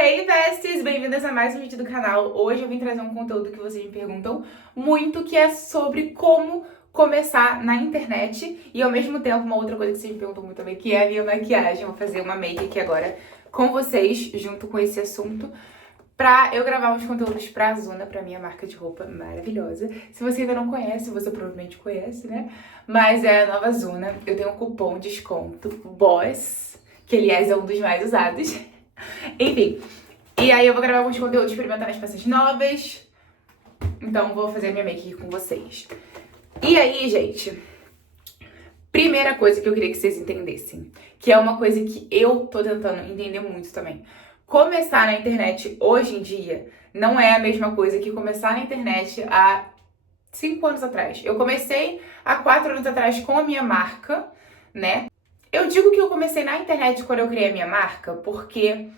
Hey besties, bem-vindas a mais um vídeo do canal. Hoje eu vim trazer um conteúdo que vocês me perguntam muito, que é sobre como começar na internet e ao mesmo tempo uma outra coisa que vocês me perguntam muito também, que é a minha maquiagem. Eu vou fazer uma make aqui agora com vocês, junto com esse assunto, pra eu gravar uns conteúdos pra Azuna, pra minha marca de roupa maravilhosa. Se você ainda não conhece, você provavelmente conhece, né? Mas é a nova Azuna. Eu tenho um cupom de desconto BOSS, que aliás é um dos mais usados. Enfim, e aí eu vou gravar alguns conteúdos experimentando as peças novas. Então vou fazer minha make aqui com vocês. E aí, gente, primeira coisa que eu queria que vocês entendessem, que é uma coisa que eu tô tentando entender muito também. Começar na internet hoje em dia não é a mesma coisa que começar na internet há 5 anos atrás. Eu comecei há 4 anos atrás com a minha marca, né? Eu digo que eu comecei na internet quando eu criei a minha marca, porque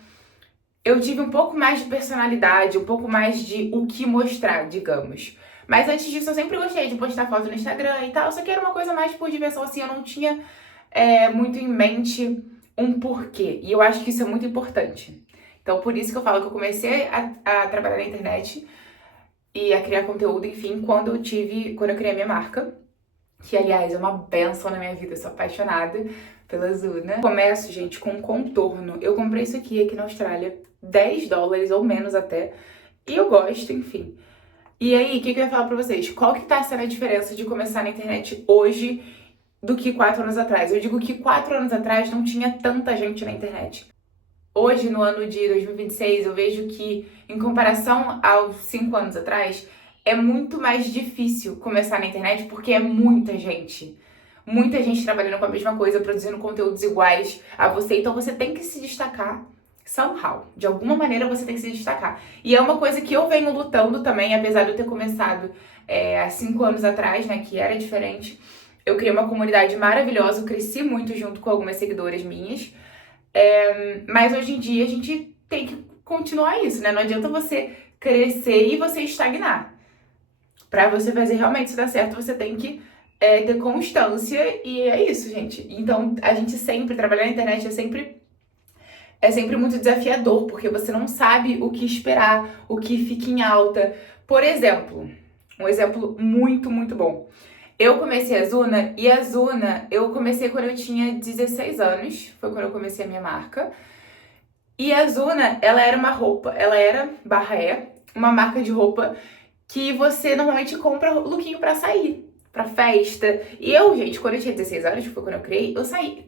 eu tive um pouco mais de personalidade, um pouco mais de o que mostrar, digamos. Mas antes disso eu sempre gostei de postar foto no Instagram e tal, só que era uma coisa mais por diversão, assim, eu não tinha muito em mente um porquê. E eu acho que isso é muito importante. Então por isso que eu falo que eu comecei a trabalhar na internet e a criar conteúdo, enfim, quando eu criei a minha marca. Que, aliás, é uma benção na minha vida, eu sou apaixonada pela Zuna. Começo, gente, com contorno. Eu comprei isso aqui na Austrália, $10 ou menos até, e eu gosto, enfim. E aí, o que eu ia falar pra vocês? Qual que tá sendo a diferença de começar na internet hoje do que 4 anos atrás? Eu digo que 4 anos atrás não tinha tanta gente na internet. Hoje, no ano de 2026, eu vejo que, em comparação aos 5 anos atrás, é muito mais difícil começar na internet porque é muita gente. Muita gente trabalhando com a mesma coisa, produzindo conteúdos iguais a você. Então você tem que se destacar somehow. De alguma maneira você tem que se destacar. E é uma coisa que eu venho lutando também, apesar de eu ter começado há 5 anos atrás, né, que era diferente. Eu criei uma comunidade maravilhosa, eu cresci muito junto com algumas seguidoras minhas. Mas hoje em dia a gente tem que continuar isso, né? Não adianta você crescer e você estagnar. Pra você fazer realmente isso dar certo, você tem que ter constância e é isso, gente. Então, a gente sempre, trabalhar na internet é sempre muito desafiador, porque você não sabe o que esperar, o que fica em alta. Por exemplo, um exemplo muito, muito bom. Eu comecei a Zuna, e a Zuna eu comecei quando eu tinha 16 anos, foi quando eu comecei a minha marca. E a Zuna, ela era uma roupa, ela era, barra é, uma marca de roupa que você normalmente compra lookinho pra sair, pra festa. E eu, gente, quando eu tinha 16 anos, que foi quando eu criei,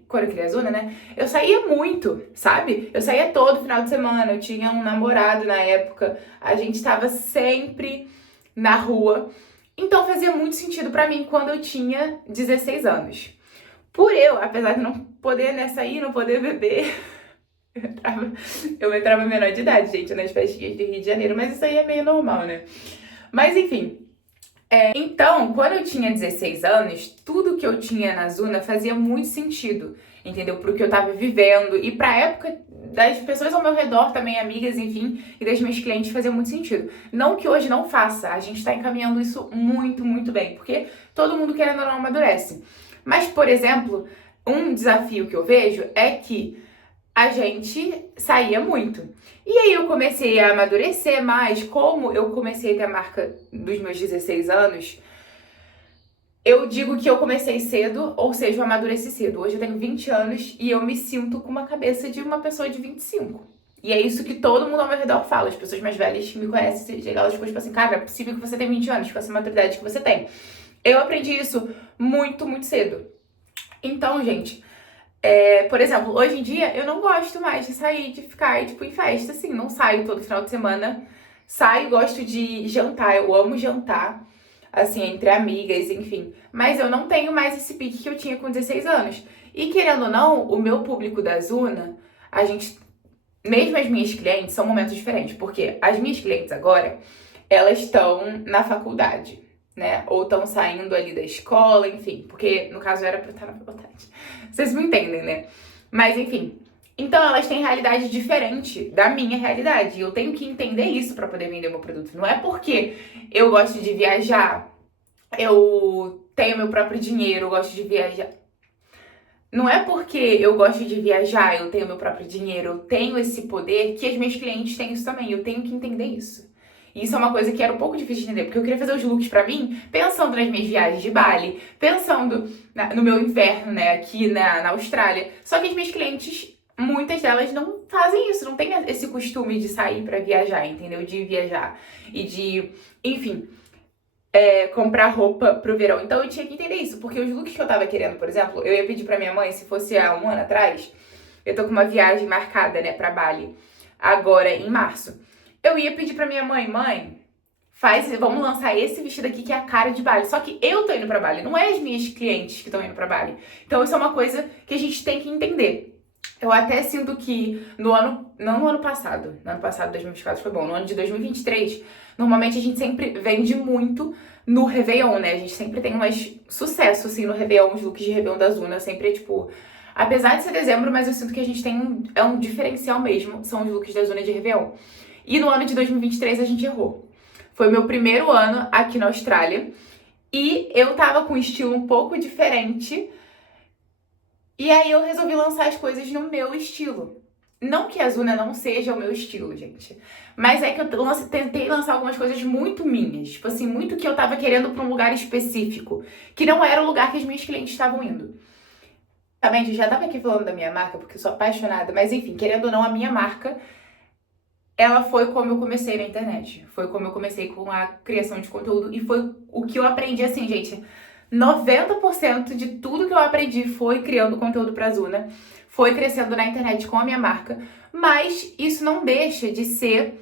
quando eu criei a Zuna, né, eu saía muito, sabe? Eu saía todo final de semana, eu tinha um namorado na época, a gente tava sempre na rua. Então fazia muito sentido pra mim quando eu tinha 16 anos. Por eu, apesar de não poder, né, sair, não poder beber, eu entrava menor de idade, gente, nas festinhas de Rio de Janeiro, mas isso aí é meio normal, né? Mas enfim. Então, quando eu tinha 16 anos, tudo que eu tinha na Zuna fazia muito sentido, entendeu? Pro que eu tava vivendo e pra época das pessoas ao meu redor também, amigas, enfim, e das minhas clientes fazia muito sentido. Não que hoje não faça, a gente tá encaminhando isso muito, muito bem, porque todo mundo querendo ou não amadurece. Mas, por exemplo, um desafio que eu vejo é que a gente saía muito. E aí eu comecei a amadurecer mais, como eu comecei a ter a marca dos meus 16 anos, eu digo que eu comecei cedo, ou seja, eu amadureci cedo. Hoje eu tenho 20 anos e eu me sinto com uma cabeça de uma pessoa de 25. E é isso que todo mundo ao meu redor fala. As pessoas mais velhas que me conhecem, elas ficam tipo assim, cara, é possível que você tenha 20 anos com essa maturidade que você tem. Eu aprendi isso muito, muito cedo. Então, gente, por exemplo, hoje em dia eu não gosto mais de sair, de ficar, tipo, em festa, assim, não saio todo final de semana. Saio, gosto de jantar, eu amo jantar, assim, entre amigas, enfim. Mas eu não tenho mais esse pique que eu tinha com 16 anos. E querendo ou não, o meu público da Zuna, a gente, mesmo as minhas clientes, são momentos diferentes, porque as minhas clientes agora, elas estão na faculdade, né? Ou estão saindo ali da escola, enfim, porque no caso era pra estar na faculdade. Vocês me entendem, né? Mas enfim. Então elas têm realidade diferente da minha realidade. E eu tenho que entender isso pra poder vender meu produto. Não é porque eu gosto de viajar, eu tenho meu próprio dinheiro, eu gosto de viajar. Não é porque eu gosto de viajar, eu tenho meu próprio dinheiro, eu tenho esse poder, que as minhas clientes têm isso também. Eu tenho que entender isso. E isso é uma coisa que era um pouco difícil de entender, porque eu queria fazer os looks pra mim, pensando nas minhas viagens de Bali, pensando no meu inverno, né, aqui na Austrália. Só que as minhas clientes, muitas delas não fazem isso, não tem esse costume de sair pra viajar, entendeu? De viajar e de, enfim, comprar roupa pro verão. Então eu tinha que entender isso, porque os looks que eu tava querendo, por exemplo, eu ia pedir pra minha mãe, se fosse há um ano atrás, eu tô com uma viagem marcada, né, pra Bali, agora em março. Eu ia pedir pra minha mãe, vamos lançar esse vestido aqui que é a cara de Bali. Só que eu tô indo pra Bali, não é as minhas clientes que estão indo pra Bali. Então isso é uma coisa que a gente tem que entender. Eu até sinto que não no ano passado, 2024 foi bom, no ano de 2023, normalmente a gente sempre vende muito no Réveillon, né? A gente sempre tem mais sucesso, assim, no Réveillon, os looks de Réveillon da Zuna, sempre, tipo... Apesar de ser dezembro, mas eu sinto que a gente tem um diferencial mesmo, são os looks da Zuna de Réveillon. E no ano de 2023 a gente errou. Foi o meu primeiro ano aqui na Austrália e eu tava com um estilo um pouco diferente. E aí eu resolvi lançar as coisas no meu estilo. Não que a Zuna não seja o meu estilo, gente. Mas é que eu tentei lançar algumas coisas muito minhas. Tipo assim, muito que eu tava querendo pra um lugar específico. Que não era o lugar que as minhas clientes estavam indo. Tá bem, gente? Já tava aqui falando da minha marca, porque eu sou apaixonada. Mas enfim, querendo ou não, a minha marca... ela foi como eu comecei na internet. Foi como eu comecei com a criação de conteúdo. E foi o que eu aprendi, assim, gente. 90% de tudo que eu aprendi foi criando conteúdo pra Zuna. Foi crescendo na internet com a minha marca. Mas isso não deixa de ser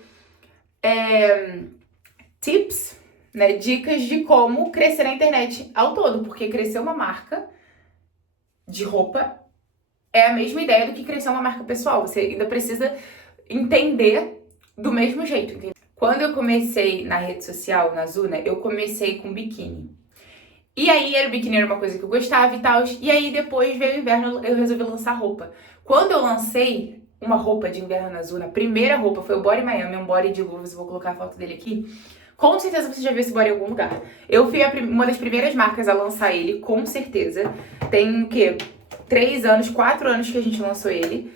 tips, né? Dicas de como crescer na internet ao todo. Porque crescer uma marca de roupa é a mesma ideia do que crescer uma marca pessoal. Você ainda precisa entender do mesmo jeito, entendeu? Quando eu comecei na rede social, na Zuna, eu comecei com biquíni. E aí, o biquíni era uma coisa que eu gostava e tal. E aí, depois veio o inverno, eu resolvi lançar roupa. Quando eu lancei uma roupa de inverno na Zuna, a primeira roupa foi o Body Miami, um body de luvas, vou colocar a foto dele aqui. Com certeza você já viu esse body em algum lugar. Eu fui uma das primeiras marcas a lançar ele, com certeza. Tem o quê? 3 anos, 4 anos que a gente lançou ele.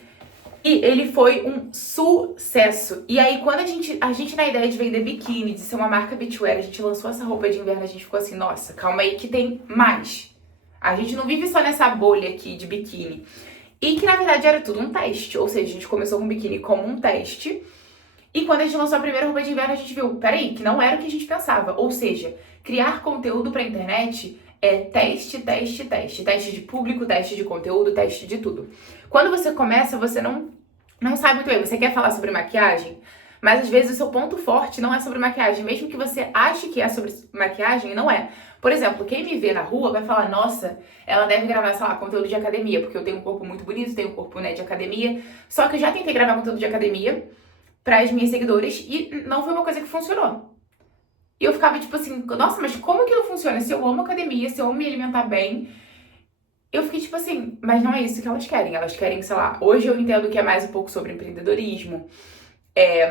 E ele foi um sucesso. E aí, quando a gente na ideia de vender biquíni, de ser uma marca beachwear, a gente lançou essa roupa de inverno, a gente ficou assim, nossa, calma aí que tem mais. A gente não vive só nessa bolha aqui de biquíni. E que, na verdade, era tudo um teste. Ou seja, a gente começou com biquíni como um teste. E quando a gente lançou a primeira roupa de inverno, a gente viu, peraí, que não era o que a gente pensava. Ou seja, criar conteúdo pra internet é teste, teste, teste. Teste de público, teste de conteúdo, teste de tudo. Quando você começa, você não sabe muito bem. Você quer falar sobre maquiagem, mas às vezes o seu ponto forte não é sobre maquiagem. Mesmo que você ache que é sobre maquiagem, não é. Por exemplo, quem me vê na rua vai falar, nossa, ela deve gravar, sei lá, conteúdo de academia, porque eu tenho um corpo muito bonito, tenho um corpo, né, de academia. Só que eu já tentei gravar conteúdo de academia para as minhas seguidoras e não foi uma coisa que funcionou. E eu ficava tipo assim, nossa, mas como que não funciona? Se eu amo academia, se eu amo me alimentar bem... Eu fiquei tipo assim, mas não é isso que elas querem. Elas querem, sei lá, hoje eu entendo que é mais um pouco sobre empreendedorismo,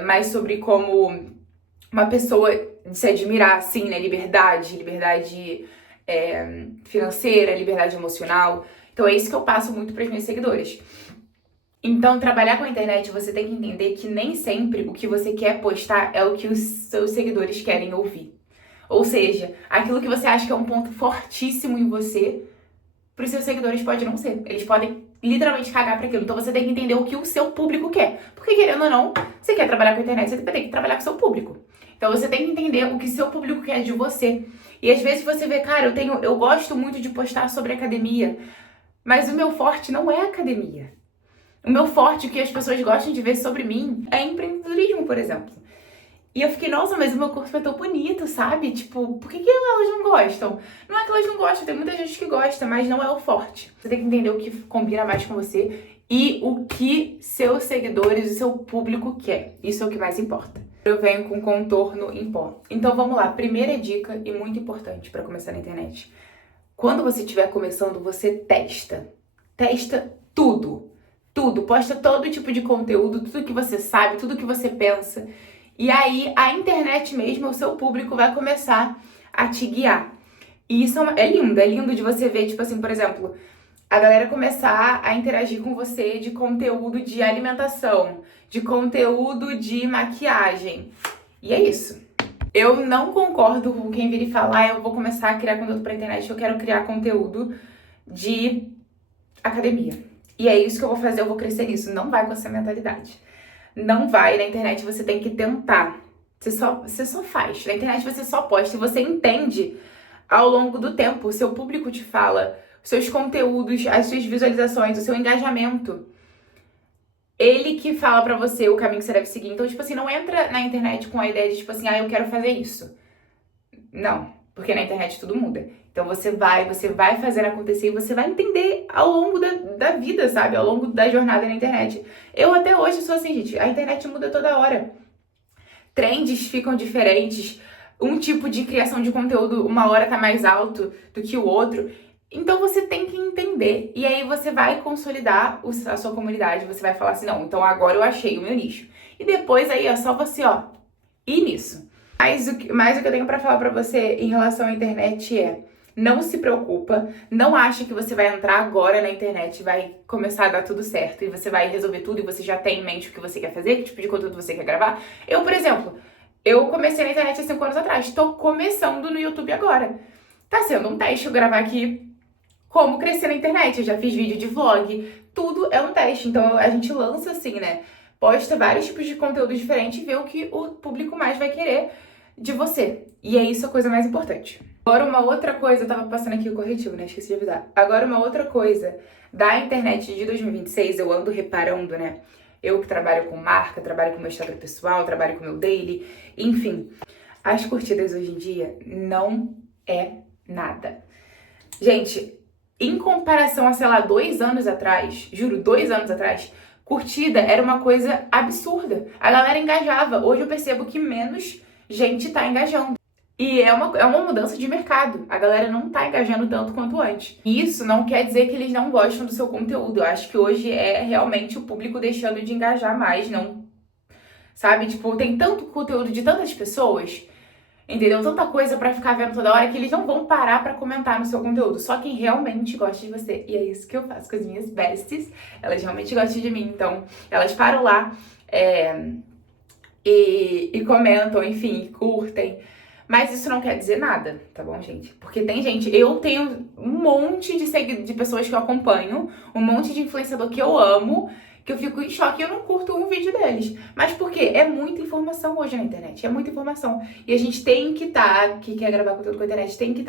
mais sobre como uma pessoa de se admirar, assim, né? Liberdade financeira, liberdade emocional. Então é isso que eu passo muito para as minhas seguidoras. Então, trabalhar com a internet, você tem que entender que nem sempre o que você quer postar é o que os seus seguidores querem ouvir. Ou seja, aquilo que você acha que é um ponto fortíssimo em você, para os seus seguidores pode não ser. Eles podem literalmente cagar para aquilo. Então você tem que entender o que o seu público quer. Porque querendo ou não, você quer trabalhar com a internet, você tem que trabalhar com o seu público. Então você tem que entender o que seu público quer de você. E às vezes você vê, cara, eu gosto muito de postar sobre academia, mas o meu forte não é academia. O meu forte, o que as pessoas gostam de ver sobre mim, é empreendedorismo, por exemplo. E eu fiquei, nossa, mas o meu corpo é tão bonito, sabe? Tipo, por que elas não gostam? Não é que elas não gostam, tem muita gente que gosta, mas não é o forte. Você tem que entender o que combina mais com você e o que seus seguidores, o seu público quer. Isso é o que mais importa. Eu venho com contorno em pó. Então vamos lá, primeira dica e muito importante para começar na internet. Quando você estiver começando, você testa. Testa tudo. Tudo. Posta todo tipo de conteúdo, tudo que você sabe, tudo que você pensa. E aí, a internet mesmo, o seu público vai começar a te guiar. E isso é lindo de você ver, tipo assim, por exemplo, a galera começar a interagir com você de conteúdo de alimentação, de conteúdo de maquiagem. E é isso. Eu não concordo com quem vira e fala, eu vou começar a criar conteúdo pra internet, eu quero criar conteúdo de academia. E é isso que eu vou fazer, eu vou crescer nisso. Não vai com essa mentalidade. Não vai, na internet você tem que tentar. Você só faz. Na internet você só posta e você entende ao longo do tempo. O seu público te fala, os seus conteúdos, as suas visualizações, o seu engajamento. Ele que fala pra você o caminho que você deve seguir. Então, tipo assim, não entra na internet com a ideia de, tipo assim, eu quero fazer isso. Não, porque na internet tudo muda. Então você vai fazer acontecer e você vai entender ao longo da vida, sabe? Ao longo da jornada na internet. Eu até hoje sou assim, gente, a internet muda toda hora. Trends ficam diferentes, um tipo de criação de conteúdo uma hora tá mais alto do que o outro. Então você tem que entender. E aí você vai consolidar a sua comunidade, você vai falar assim, não, então agora eu achei o meu nicho. E depois aí é só você, ir nisso. Mas o que eu tenho pra falar pra você em relação à internet é, não se preocupa, não acha que você vai entrar agora na internet e vai começar a dar tudo certo e você vai resolver tudo e você já tem em mente o que você quer fazer, que tipo de conteúdo você quer gravar. Eu, por exemplo, eu comecei na internet há 5 anos atrás, tô começando no YouTube agora. Tá sendo um teste eu gravar aqui como crescer na internet, eu já fiz vídeo de vlog, tudo é um teste, então a gente lança assim, né? Posta vários tipos de conteúdo diferente e vê o que o público mais vai querer de você. E é isso a coisa mais importante. Agora uma outra coisa, eu tava passando aqui o corretivo, né? Esqueci de avisar. Agora uma outra coisa da internet de 2026, eu ando reparando, né? Eu que trabalho com marca, trabalho com meu Instagram pessoal, trabalho com meu daily, enfim. As curtidas hoje em dia não é nada. Gente, em comparação a, sei lá, 2 anos atrás, juro, 2 anos atrás, curtida era uma coisa absurda. A galera engajava. Hoje eu percebo que menos gente tá engajando. E é uma mudança de mercado. A galera não tá engajando tanto quanto antes. E isso não quer dizer que eles não gostam do seu conteúdo. Eu acho que hoje é realmente o público deixando de engajar mais, não... Sabe? Tipo, tem tanto conteúdo de tantas pessoas, entendeu? Tanta coisa pra ficar vendo toda hora que eles não vão parar pra comentar no seu conteúdo. Só quem realmente gosta de você. E é isso que eu faço com as minhas besties. Elas realmente gostam de mim. Então, elas param lá e comentam, enfim, curtem. Mas isso não quer dizer nada, tá bom, gente? Porque tem gente... Eu tenho um monte de pessoas que eu acompanho, um monte de influenciador que eu amo, que eu fico em choque e eu não curto um vídeo deles. Mas por quê? É muita informação hoje na internet, é muita informação. E a gente tem que que quer gravar conteúdo com a internet, tem que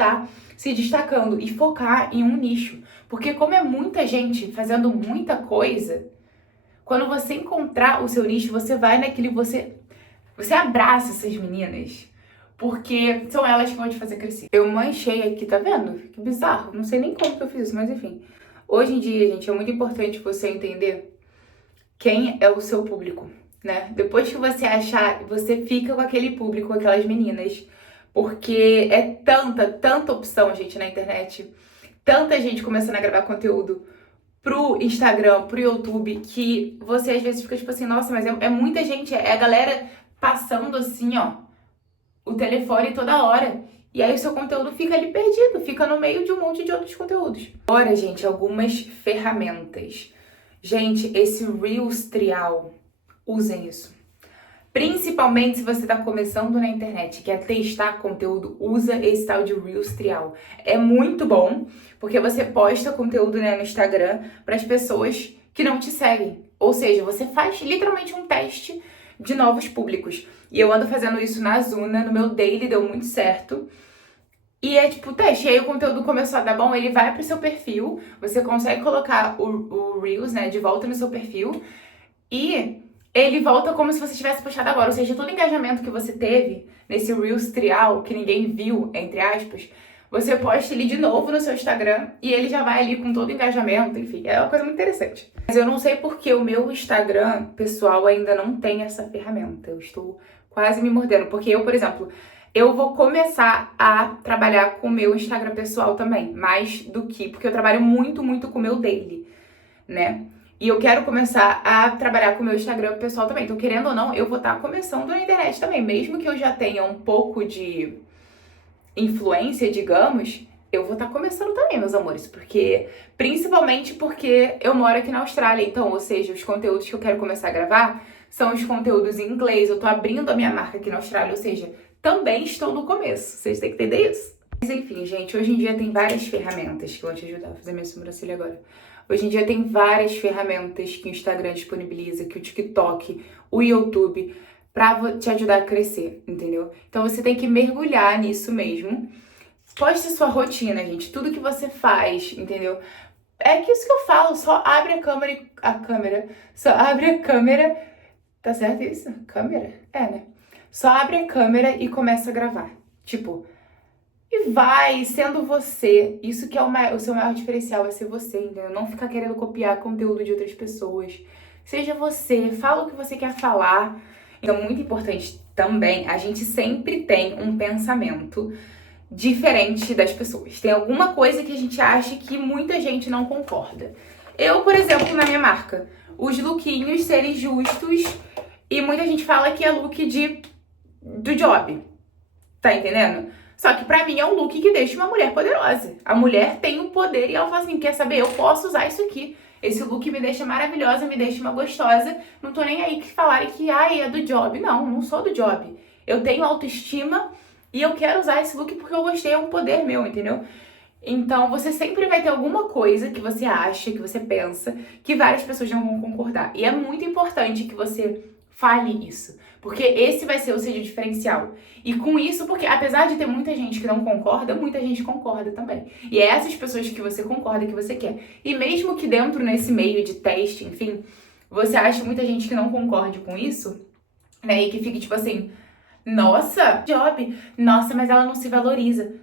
se destacando e focar em um nicho. Porque como é muita gente fazendo muita coisa, quando você encontrar o seu nicho, você vai naquele... Você abraça essas meninas, porque são elas que vão te fazer crescer. Eu manchei aqui, tá vendo? Que bizarro, não sei nem como que eu fiz isso, mas enfim. Hoje em dia, gente, é muito importante você entender quem é o seu público, né? Depois que você achar, você fica com aquele público, com aquelas meninas, porque é tanta opção, gente, na internet. Tanta gente começando a gravar conteúdo pro Instagram, pro YouTube, que você às vezes fica tipo assim, nossa, mas é muita gente, é a galera passando assim, o telefone toda hora. E aí o seu conteúdo fica ali perdido, fica no meio de um monte de outros conteúdos. Agora, gente, algumas ferramentas. Gente, esse Reels Trial, usem isso. Principalmente se você tá começando na internet, quer testar conteúdo, usa esse tal de Reels Trial. É muito bom, porque você posta conteúdo, né, no Instagram para as pessoas que não te seguem. Ou seja, você faz literalmente um teste de novos públicos. E eu ando fazendo isso na Zuna, no meu daily, deu muito certo. E é tipo teste, e aí o conteúdo começou a dar bom, ele vai pro seu perfil, você consegue colocar o Reels, né, de volta no seu perfil, e ele volta como se você tivesse postado agora, ou seja, todo o engajamento que você teve nesse Reels trial, que ninguém viu, entre aspas, você posta ele de novo no seu Instagram, e ele já vai ali com todo o engajamento, enfim, é uma coisa muito interessante. Mas eu não sei porque o meu Instagram pessoal ainda não tem essa ferramenta, eu estou quase me mordendo, porque eu, por exemplo... Eu vou começar a trabalhar com o meu Instagram pessoal também, mais do que... Porque eu trabalho muito com o meu daily, né? E eu quero começar a trabalhar com o meu Instagram pessoal também. Então, querendo ou não, eu vou estar começando na internet também. Mesmo que eu já tenha um pouco de influência, digamos, eu vou estar começando também, meus amores, porque principalmente porque eu moro aqui na Austrália, então, ou seja, os conteúdos que eu quero começar a gravar são os conteúdos em inglês. Eu tô abrindo a minha marca aqui na Austrália, ou seja, também estou no começo. Vocês têm que entender isso. Mas enfim, gente, hoje em dia tem várias ferramentas que vão te ajudar a fazer minha sobrancelha agora. Hoje em dia tem várias ferramentas que o Instagram disponibiliza, que o TikTok, o YouTube, pra te ajudar a crescer, entendeu? Então você tem que mergulhar nisso mesmo. Poste sua rotina, gente, tudo que você faz, entendeu? É que isso que eu falo, só abre só abre a câmera, tá certo isso? Câmera? É, né? Só abre a câmera e começa a gravar, tipo, e vai sendo você, isso que é o seu maior diferencial, é ser você, entendeu? Não ficar querendo copiar conteúdo de outras pessoas, seja você, fala o que você quer falar. Então, muito importante também, a gente sempre tem um pensamento diferente das pessoas. Tem alguma coisa que a gente acha que muita gente não concorda. Eu, por exemplo, na minha marca, os lookinhos serem justos e muita gente fala que é look do job. Tá entendendo? Só que pra mim é um look que deixa uma mulher poderosa. A mulher tem o poder e ela fala assim, quer saber? Eu posso usar isso aqui. Esse look me deixa maravilhosa, me deixa uma gostosa. Não tô nem aí que falarem que, ai, é do job. Não, não sou do job. Eu tenho autoestima e eu quero usar esse look porque eu gostei, é um poder meu, entendeu? Então, você sempre vai ter alguma coisa que você acha, que você pensa, que várias pessoas não vão concordar. E é muito importante que você fale isso, porque esse vai ser o seu diferencial. E com isso, porque apesar de ter muita gente que não concorda, muita gente concorda também. E é essas pessoas que você concorda, que você quer. E mesmo que dentro nesse meio de teste, enfim, você acha muita gente que não concorde com isso, né? E que fique tipo assim, nossa, job, nossa, mas ela não se valoriza.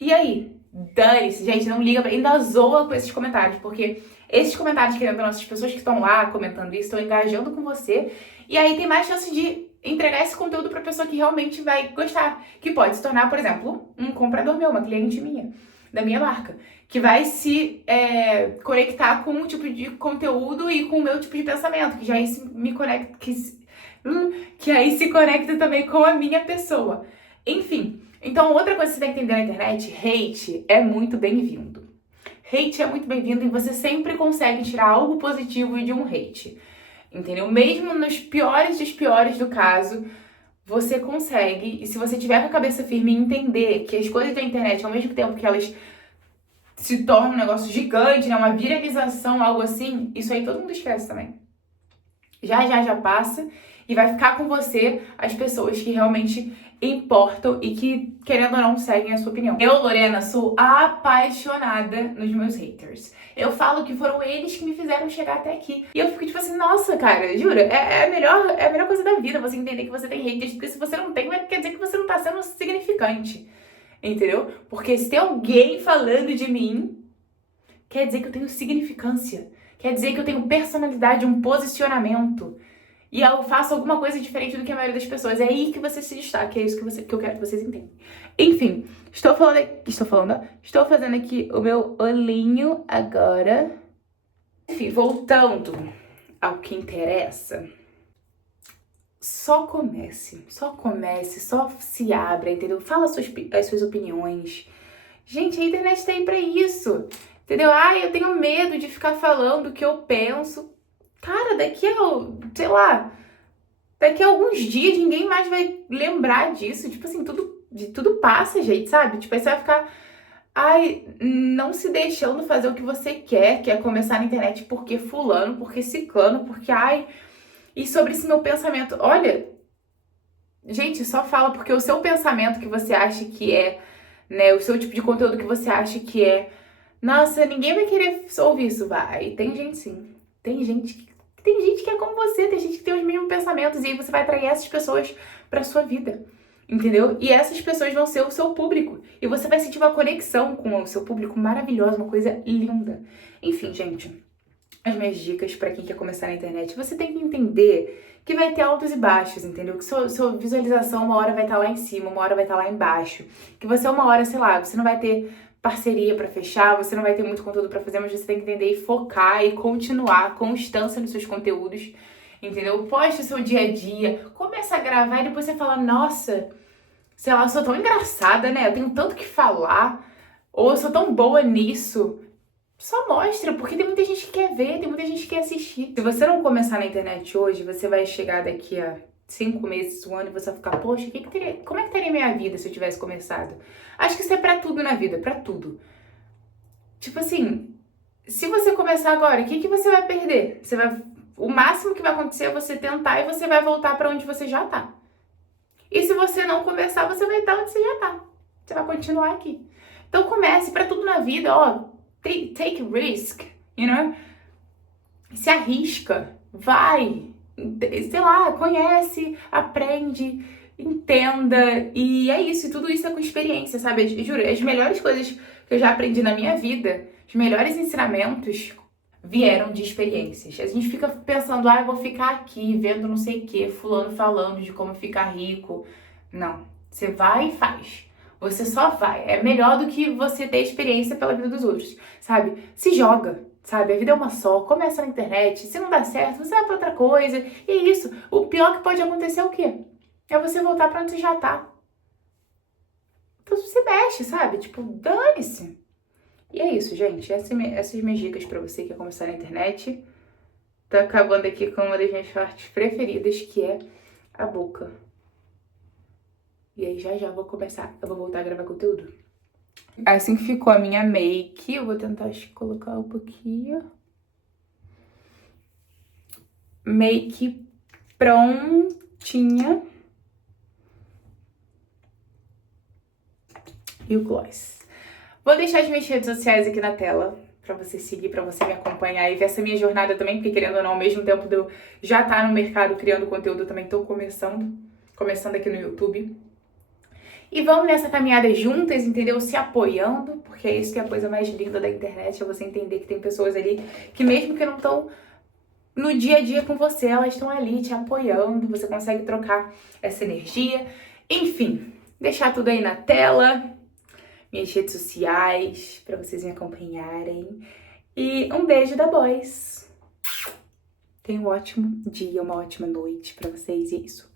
E aí? Dane-se, gente, não liga, ainda zoa com esses comentários, porque esses comentários que entram, essas pessoas que estão lá comentando isso, estão engajando com você, e aí tem mais chance de entregar esse conteúdo pra pessoa que realmente vai gostar, que pode se tornar, por exemplo, um comprador meu, uma cliente minha, da minha marca, que vai se conectar com um tipo de conteúdo e com o meu tipo de pensamento, que já aí se me conecta, que aí se conecta também com a minha pessoa. Enfim, então outra coisa que você tem que entender na internet, hate é muito bem-vindo. Hate é muito bem-vindo e você sempre consegue tirar algo positivo de um hate, entendeu? Mesmo nos piores dos piores do caso, você consegue, e se você tiver com a cabeça firme e entender que as coisas da internet, ao mesmo tempo que elas se tornam um negócio gigante, né, uma viralização, algo assim, isso aí todo mundo esquece também. Já passa e vai ficar com você as pessoas que realmente importam e que, querendo ou não, seguem a sua opinião. Eu, Lorena, sou apaixonada nos meus haters. Eu falo que foram eles que me fizeram chegar até aqui. E eu fico tipo assim, nossa, cara, jura, é a melhor coisa da vida você entender que você tem haters, porque se você não tem, quer dizer que você não tá sendo significante. Entendeu? Porque se tem alguém falando de mim, quer dizer que eu tenho significância. Quer dizer que eu tenho personalidade, um posicionamento. E eu faço alguma coisa diferente do que a maioria das pessoas. É aí que você se destaca, é isso que eu quero que vocês entendam. Enfim, estou fazendo aqui o meu olhinho agora. Enfim, voltando ao que interessa. Só comece, só se abra, entendeu? Fala as suas opiniões. Gente, a internet tá aí pra isso, entendeu? Ai, eu tenho medo de ficar falando o que eu penso. Cara, sei lá, daqui a alguns dias ninguém mais vai lembrar disso. Tipo assim, tudo passa, gente, sabe? Tipo, aí você vai ficar, ai, não se deixando fazer o que você quer, que é começar na internet porque fulano, porque ciclano, porque, ai... E sobre esse meu pensamento, olha, gente, só fala porque o seu pensamento que você acha que é, né, o seu tipo de conteúdo que você acha que é, nossa, ninguém vai querer ouvir isso, vai. Tem gente sim, tem gente que é como você, tem gente que tem os mesmos pensamentos e aí você vai atrair essas pessoas pra sua vida, entendeu? E essas pessoas vão ser o seu público e você vai sentir uma conexão com o seu público maravilhosa, uma coisa linda. Enfim, gente... As minhas dicas pra quem quer começar na internet, você tem que entender que vai ter altos e baixos, entendeu? Que sua visualização uma hora vai estar lá em cima, uma hora vai estar lá embaixo. Que você uma hora, sei lá, você não vai ter parceria pra fechar, você não vai ter muito conteúdo pra fazer, mas você tem que entender e focar e continuar, constância nos seus conteúdos, entendeu? Poste o seu dia a dia, começa a gravar e depois você fala, nossa, sei lá, eu sou tão engraçada, né? Eu tenho tanto que falar. ou eu sou tão boa nisso. Só mostra, porque tem muita gente que quer ver, tem muita gente que quer assistir. Se você não começar na internet hoje, você vai chegar daqui a 5 meses, um ano, e você vai ficar, poxa, como é que teria minha vida se eu tivesse começado? Acho que isso é pra tudo na vida, pra tudo. Tipo assim, se você começar agora, o que você vai perder? O máximo que vai acontecer é você tentar e você vai voltar pra onde você já tá. E se você não começar, você vai estar onde você já tá. Você vai continuar aqui. Então comece pra tudo na vida, ó. Take risk, you know? Se arrisca, vai, sei lá, conhece, aprende, entenda, e é isso, e tudo isso é com experiência, sabe? Eu juro, as melhores coisas que eu já aprendi na minha vida, os melhores ensinamentos vieram de experiências. A gente fica pensando, eu vou ficar aqui vendo não sei o que, fulano falando de como ficar rico. Não, você vai e faz. Você só vai. É melhor do que você ter experiência pela vida dos outros, sabe? Se joga, sabe? A vida é uma só. Começa na internet. Se não dá certo, você vai pra outra coisa. E é isso. O pior que pode acontecer é o quê? É você voltar pra onde você já tá. Então se mexe, sabe? Tipo, dane-se. E é isso, gente. Essas minhas dicas pra você que quer começar na internet. Tô acabando aqui com uma das minhas partes preferidas, que é a boca. E aí já vou começar, eu vou voltar a gravar conteúdo. Assim que ficou a minha make, eu vou tentar colocar um pouquinho. Make prontinha. E o gloss. Vou deixar as minhas redes sociais aqui na tela, pra você seguir, pra você me acompanhar e ver essa minha jornada também, porque querendo ou não, ao mesmo tempo de eu já estar no mercado criando conteúdo, eu também tô começando aqui no YouTube. E vamos nessa caminhada juntas, entendeu? Se apoiando, porque é isso que é a coisa mais linda da internet, é você entender que tem pessoas ali que mesmo que não estão no dia a dia com você, elas estão ali te apoiando, você consegue trocar essa energia. Enfim, deixar tudo aí na tela, minhas redes sociais, pra vocês me acompanharem. E um beijo da Boys! Tenha um ótimo dia, uma ótima noite pra vocês e é isso.